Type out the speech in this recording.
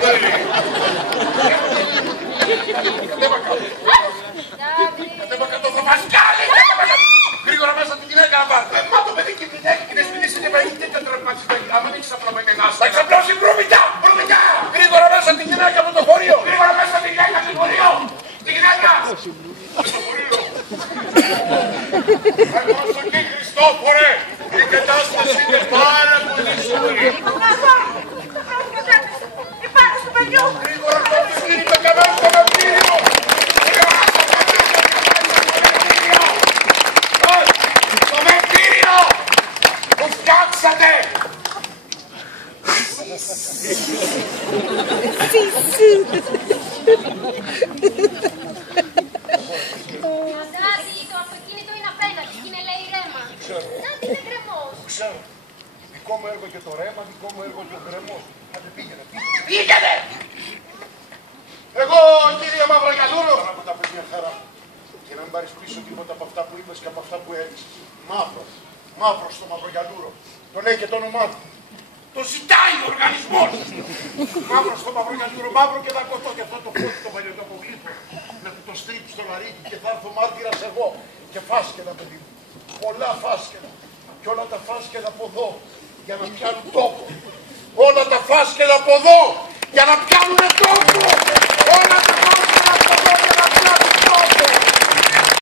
παιδί. Κατέβα κάτω. Κατέβα κάτω, θα μας κάνει. Γρήγορα μέσα την γυναίκα να πάρει. Μα το παιδί και η γυναίκα είναι σπίτι και πάει τέτοια τραυματισμένη. Άμα δεν ξαπλωμένη ενάστα. Θα ξαπλώσει βρούμητα. Γρήγορα μέσα την γυναίκα από το χωρίο. Γρήγορα μέσα την γυναίκα από το χωρίο. Τη γυναίκα. Στο χωρίο. Ευχαριστώ και Χριστόφορε. Η κατάσταση είναι πάρα πολύ σοβαρή. Επάνω στο παιδιό. Γρήγορα το παιδί το καμμένο στο βαμβύριο. Το βαμβύριο που φτιάξατε. Αντάδει, το αυτοκίνητο είναι απέναντι και είναι λέει ρέμα. Να τι είναι γκρεμός. Ξέρω. Δικό μου έργο και το ρέμα, δικό μου έργο και ο γκρεμός. Άντε πήγαινε. Πήγαινε! Εγώ, κύριε Μαυρογιαλούρο, από τα παιδιά χαρά. Και να μην πάρεις πίσω τίποτα από αυτά που είπες και από αυτά που έδειξες. Μαύρο. Μαύρο στο Μαυρογιαλούρο. Το λέει και το όνομά του. Το ζητάει ο οργανισμός. Μαύρο στο Μαυρογιαλούρο. Μαύρο και δακωτό. Και αυτό το πόδι το παλιό το αποβλήτω. Να του το στρίψει στο λαρίκι και θα έρθω μάρτυρας εγώ. Και φάσκελα, παιδί μου. Πολλά φάσκελα. Και όλα τα φάσκελα από εδώ. Για να πιάνουν τόπο. Όλα τα φάσκελα από εδώ. Για να πιάνουν τόπο. Όλα τα φάσκελα από εδώ για να πιάνουν